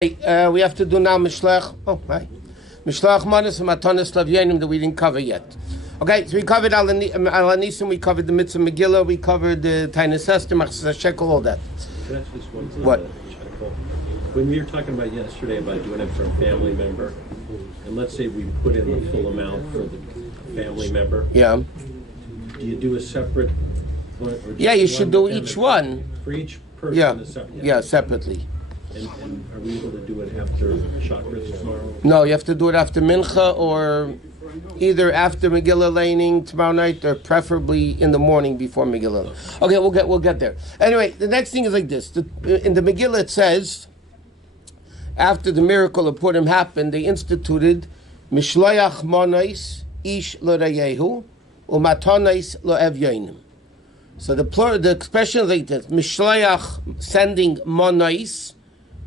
We have to do now Mishlech. Oh, hi. Mishlech Manas and Matanis Lavyanim that we didn't cover yet. Okay, so we covered Al-Anisim, we covered the Mitzvah Megillah, we covered the Tainus Esther, Machzah Shekel, all that. Can I ask just one thing? What? When we were talking about yesterday about doing it for a family member, and let's say we put in the full amount for the family member. Yeah. Do you do a separate one? Or Yeah, you should do each one. For each person? Yeah, separately. And are we able to do it after chakras tomorrow? No, you have to do it after Mincha or either after Megillah laning tomorrow night or preferably in the morning before Megillah. Okay, we'll get there. Anyway, the next thing is like this. In the Megillah it says, after the miracle of Purim happened, they instituted Mishloach Monois Ish L'Rayehu U'Matonois Lo'Evyonim. So the expression is like this: Mishloach, sending Monois,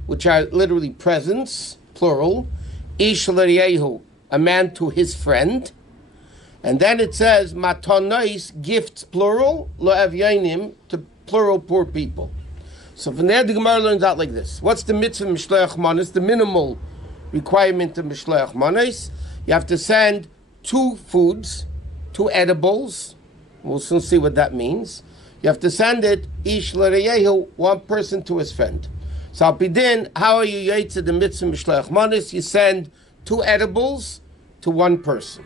which are literally presents, plural, Ish L'Rayehu, a man to his friend, and then it says Matonois, gifts, plural, Lo'Evyonim, to plural poor people. So from there, the Gemara learns out like this. What's the mitzvah of Mishloach Manos? The minimal requirement of Mishloach Manos. You have to send 2 foods, 2 edibles. We'll soon see what that means. You have to send it, Ish L'Reyehu, one person to his friend. So Al Pidin, how are you yaitzah the mitzvah Mishloach Manos? You send 2 edibles to one person.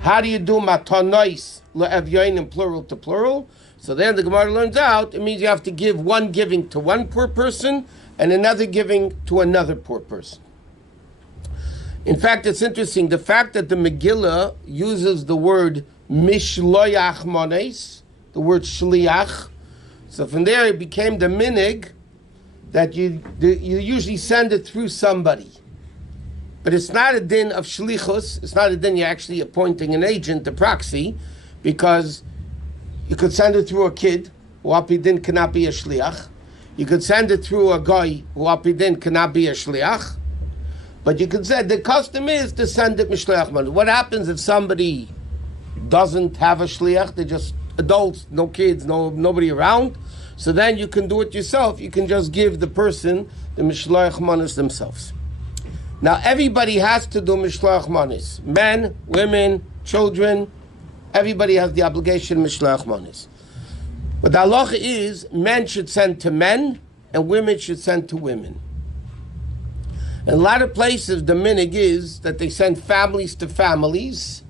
How do you do Matonois L'Evyonim, plural to plural? So then the Gemara learns out, it means you have to give one giving to one poor person and another giving to another poor person. In fact, it's interesting, the fact that the Megillah uses the word Mishloach Mones, the word Shliach, so from there it became the minig that you usually send it through somebody. But it's not a din of shlichus, it's not a din you're actually appointing an agent, a proxy, because you could send it through a kid, who apidin cannot be a shliach. You could send it through a guy, who apidin cannot be a shliach. But you could say the custom is to send it mishliach man. What happens if somebody doesn't have a shliach? They're just adults, no kids, nobody around. So then you can do it yourself. You can just give the person the mishliach manos themselves. Now everybody has to do mishliach manos. Men, women, children. Everybody has the obligation of Mishloach Manos. But the halacha is, men should send to men, and women should send to women. In a lot of places, the minig is that they send families to families,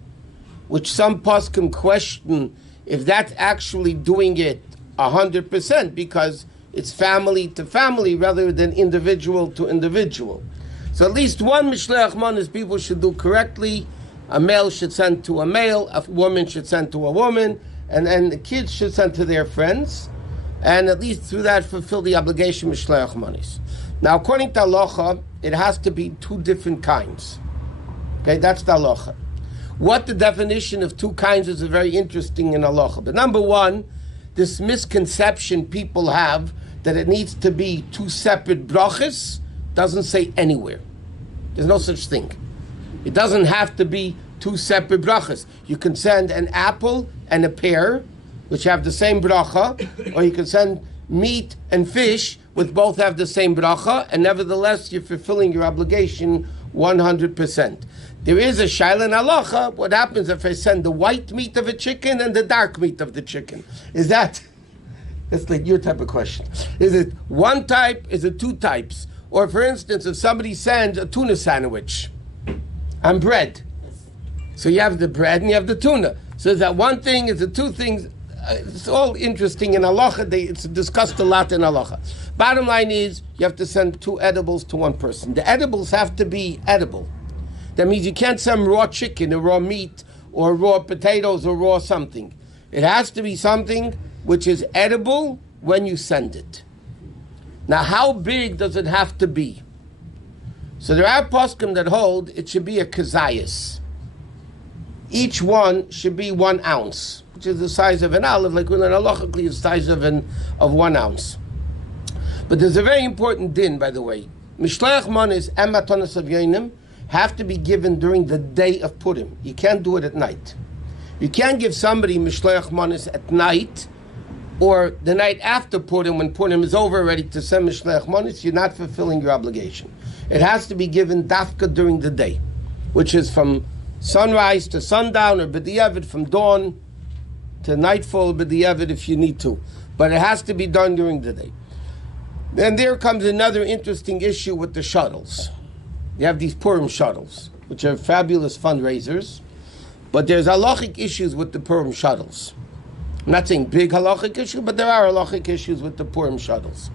which some poskim question if that's actually doing it 100%, because it's family to family rather than individual to individual. So at least one Mishloach Manos people should do correctly. A male should send to a male, a woman should send to a woman, and then the kids should send to their friends, and at least through that fulfill the obligation of Mishloach Manos. Now, according to halacha, it has to be 2 different kinds. Okay, that's the halacha. What the definition of 2 kinds is very interesting in halacha. But number 1, this misconception people have that it needs to be 2 separate brachas doesn't say anywhere. There's no such thing. It doesn't have to be 2 separate brachas. You can send an apple and a pear, which have the same bracha, or you can send meat and fish, which both have the same bracha, and nevertheless you're fulfilling your obligation 100%. There is a shaila in halacha. What happens if I send the white meat of a chicken and the dark meat of the chicken? That's like your type of question. Is it 1 type? Is it 2 types? Or for instance, if somebody sends a tuna sandwich and bread. So you have the bread and you have the tuna. So is that 1 thing? Is it 2 things? It's all interesting in halacha. It's discussed a lot in halacha. Bottom line is, you have to send 2 edibles to 1 person. The edibles have to be edible. That means you can't send raw chicken or raw meat or raw potatoes or raw something. It has to be something which is edible when you send it. Now, how big does it have to be? So there are poskim that hold it should be a kazayas. Each one should be 1 ounce, which is the size of an olive, like when an halachically is the size of 1 ounce. But there's a very important din, by the way. Mishloach Manos and Matanos Lavyanim have to be given during the day of Purim. You can't do it at night. You can't give somebody Mishloach Manos at night or the night after Purim, when Purim is over, ready to send Mishloach Manos, you're not fulfilling your obligation. It has to be given dafka during the day, which is from sunrise to sundown, or b'diavad from dawn to nightfall, b'diavad if you need to. But it has to be done during the day. Then there comes another interesting issue with the shuttles. You have these Purim shuttles, which are fabulous fundraisers, but there's halachic issues with the Purim shuttles. I'm not saying big halachic issue, but there are halachic issues with the Purim shuttles.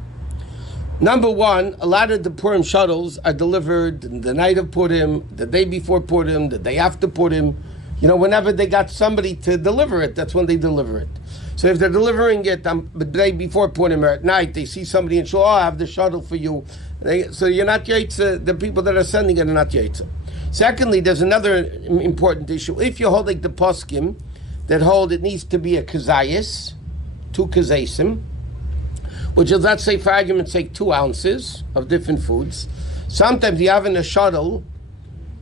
Number one, a lot of the Purim shuttles are delivered the night of Purim, the day before Purim, the day after Purim. You know, whenever they got somebody to deliver it, that's when they deliver it. So if they're delivering it the day before Purim or at night, they see somebody and say, oh, I have the shuttle for you. So you're not yaitza, the people that are sending it are not yaitza. Secondly, there's another important issue. If you hold like the poskim that hold it needs to be a kazayis, 2 kazasim, which is, let's say, for argument's sake, 2 ounces of different foods. Sometimes you have in a shuttle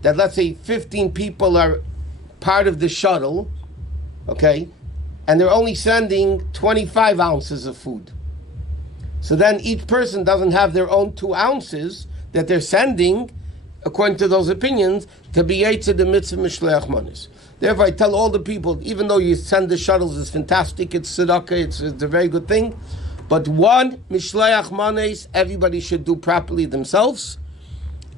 that, let's say, 15 people are part of the shuttle, okay, and they're only sending 25 ounces of food. So then each person doesn't have their own 2 ounces that they're sending, according to those opinions, to be yetzer the mitzvah mishleach manos. Therefore, I tell all the people, even though you send the shuttles, it's fantastic, it's tzedakah, it's a very good thing, but one mishleach manos, everybody should do properly themselves,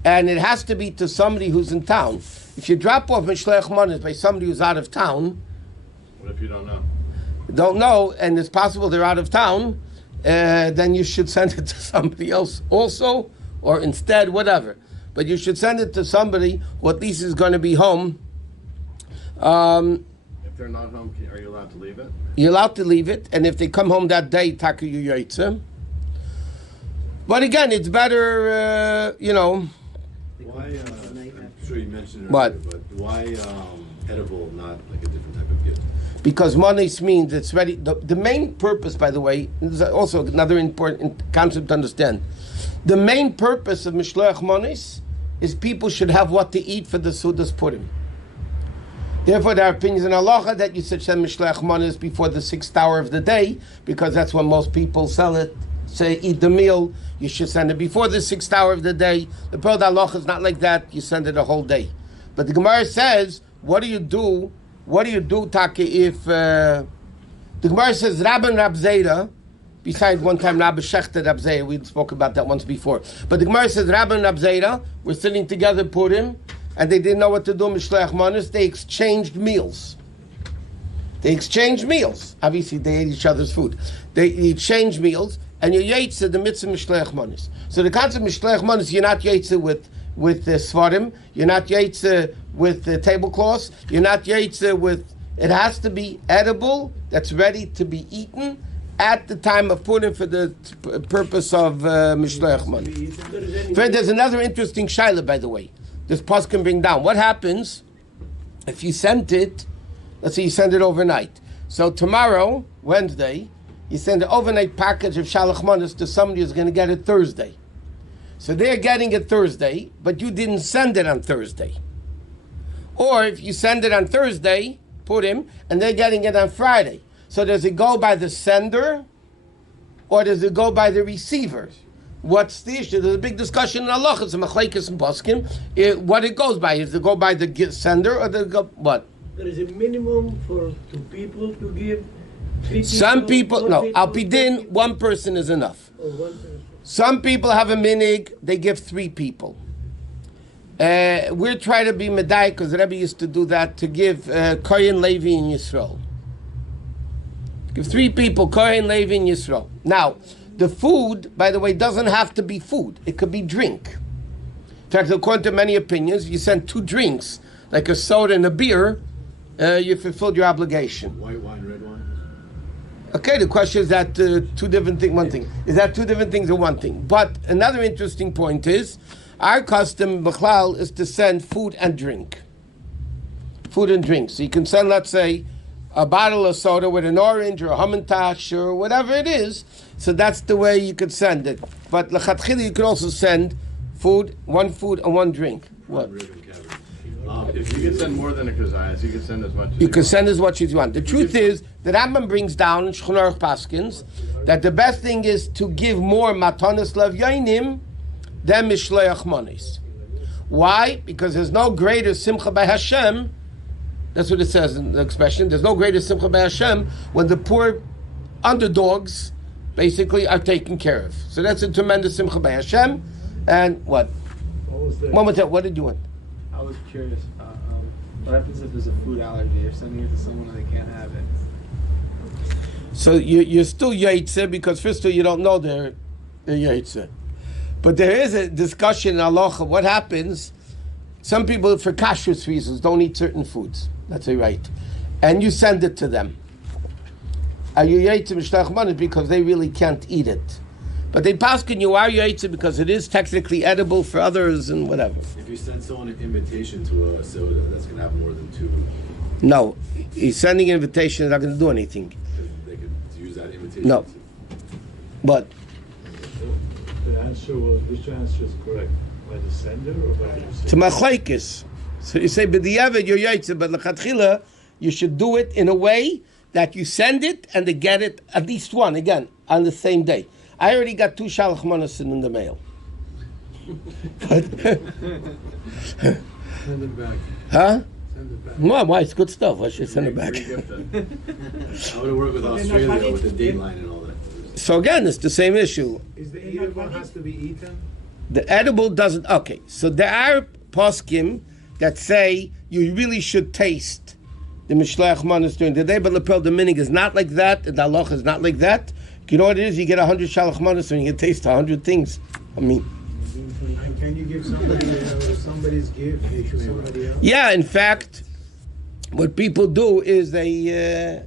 and it has to be to somebody who's in town. If you drop off mishleach manos by somebody who's out of town, what if you don't know? Don't know, and it's possible they're out of town, then you should send it to somebody else also, or instead, whatever. But you should send it to somebody who at least is going to be home. If they're not home, are you allowed to leave it? You're allowed to leave it, and if they come home that day, taka yu yaitza. But again, it's better, Why, I'm sure you mentioned it what? earlier, but why edible, not like a different type of gift? Because manis means it's ready. The main purpose, by the way, this is also another important concept to understand. The main purpose of mishloach manis is people should have what to eat for the Sudas Purim. Therefore, there are opinions in halacha that you should send mishloach manis before the 6th hour of the day, because that's when most people sell it. Say, eat the meal. You should send it before the 6th hour of the day. The Peld halacha is not like that. You send it a whole day. But the Gemara says, what do you do? What do you do, Taki, if the Gemara says Rabbi and Rab Zera, besides one time Rabbi Shechter Rab Zera, we spoke about that once before. But the Gemara says Rabbi and Rab Zera were sitting together Purim, and they didn't know what to do, Mishleach Manos, they exchanged meals. Obviously, they ate each other's food. They exchanged meals, and you yaitze the mitzvah Mishleach Manos. So the concept of Mishleach Manos, you're not yaitze with the svarim, you're not yaitze with the tablecloths, you're not yaitze with, it has to be edible, that's ready to be eaten at the time of Purim for the purpose of Mishleach Manos. There's another interesting shaila, by the way. This pus can bring down. What happens if you send it, let's say you send it overnight. So tomorrow, Wednesday, you send an overnight package of Shalach Manos to somebody who's going to get it Thursday. So they're getting it Thursday, but you didn't send it on Thursday. Or if you send it on Thursday, Purim, and they're getting it on Friday. So does it go by the sender, or does it go by the receiver? What's the issue? There's a big discussion in Halachos, Machlekes and Poskim. What it goes by, is it go by the sender, or does it go, what? There is a minimum for 2 people to give. 3 people, Some people, no, 4 Al people, Pidin, 1 person is enough. or 1 person. Some people have a minig, they give 3 people. We're trying to be medai, because Rabbi used to do that, to give Kohen, Levi, and Yisrael. Give 3 people, Kohen, Levi, and Yisrael. Now, the food, by the way, doesn't have to be food. It could be drink. In fact, according to many opinions, if you send 2 drinks, like a soda and a beer, you fulfilled your obligation. White wine, red wine? Okay, the question is that 2 different things, one thing. Is that 2 different things or one thing? But another interesting point is, our custom, B'chlal, is to send food and drink. Food and drink. So you can send, let's say, a bottle of soda with an orange or a hamantash or whatever it is. So that's the way you could send it. But l'chatchila, you could also send food and 1 drink. What? If you could send more than a kazayas, you could send as much as You can send as much as you want. The truth is, the Rambam brings down in Shulchan Aruch Paskins that the best thing is to give more matanas lav yainim than Mishleach Manos. Why? Because there's no greater Simcha by Hashem. That's what it says in the expression. There's no greater Simcha by Hashem when the poor underdogs basically are taken care of. So that's a tremendous Simcha by Hashem. And what? What did you want? I was curious. What happens if there's a food allergy? You're sending it to someone and they can't have it. So you're still Yaitse because first of all you don't know they're Yaitse. But there is a discussion in Halacha. What happens? Some people, for kashrus reasons, don't eat certain foods. That's a right. And you send it to them. Are you Yaitse Mishtach Manos because they really can't eat it? But they paskin you are Yaitse because it is technically edible for others and whatever. If you send someone an invitation to a soda, that's going to have more than 2. No. He's sending an invitation, they're not going to do anything. They could use that invitation. No. But The answer was, which answer is correct? By the sender or by the receiver? to machlaikis. So you say, b'diavad you're yaitze, but l'chatchila you should do it in a way that you send it and they get it at least one again on the same day. I already got 2 shalach manos in the mail. Send it back. Huh? Send it back. Why? It's good stuff. I should send it back. Free gift then. I would have worked with Australia with the date line and all that. So again, it's the same issue. Is the edible has to be eaten? The edible doesn't. Okay, so there are poskim that say you really should taste the mishleach manos during the day, but lepel the minig is not like that. The halacha is not like that. You know what it is? You get 100 shalach manos and you can taste 100 things. I mean, And can you give somebody's gift to somebody else? yeah. In fact, what people do is they.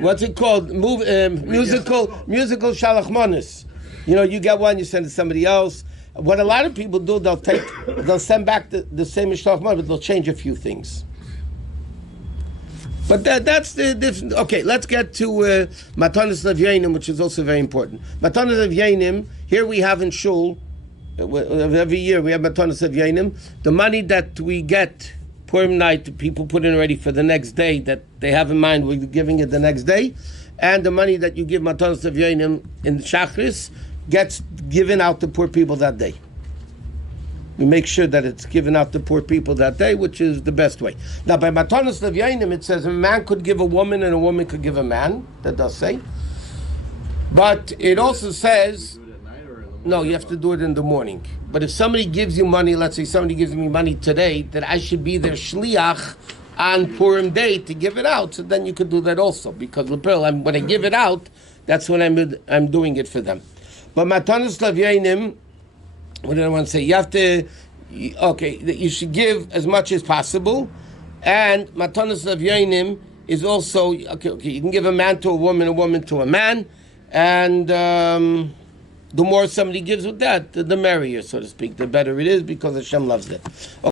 What's it called? Musical shalach manos. You know, you get one, you send it to somebody else. What a lot of people do, they'll send back the same shalach manos, but they'll change a few things. But that's the different. Okay, let's get to Matanas Levyanim, which is also very important. Matanas Levyanim, here we have in Shul, every year we have Matanas Levyanim. The money that we get Purim night, people put in already for the next day that they have in mind, we're giving it the next day. And the money that you give Matanas Levyanim in Shachris gets given out to poor people that day. We make sure that it's given out to poor people that day, which is the best way. Now, by Matanas Levyanim, it says a man could give a woman and a woman could give a man. That does say. But it also says, no, you have to do it in the morning. But if somebody gives you money, let's say somebody gives me money today, that I should be their shliach on Purim day to give it out, so then you could do that also. Because when I give it out, that's when I'm doing it for them. But Matanas Levyanim, what did I want to say? You have to, you should give as much as possible. And Matanas Levyanim is also, you can give a man to a woman to a man. And the more somebody gives with that, the merrier, so to speak, the better it is because Hashem loves it.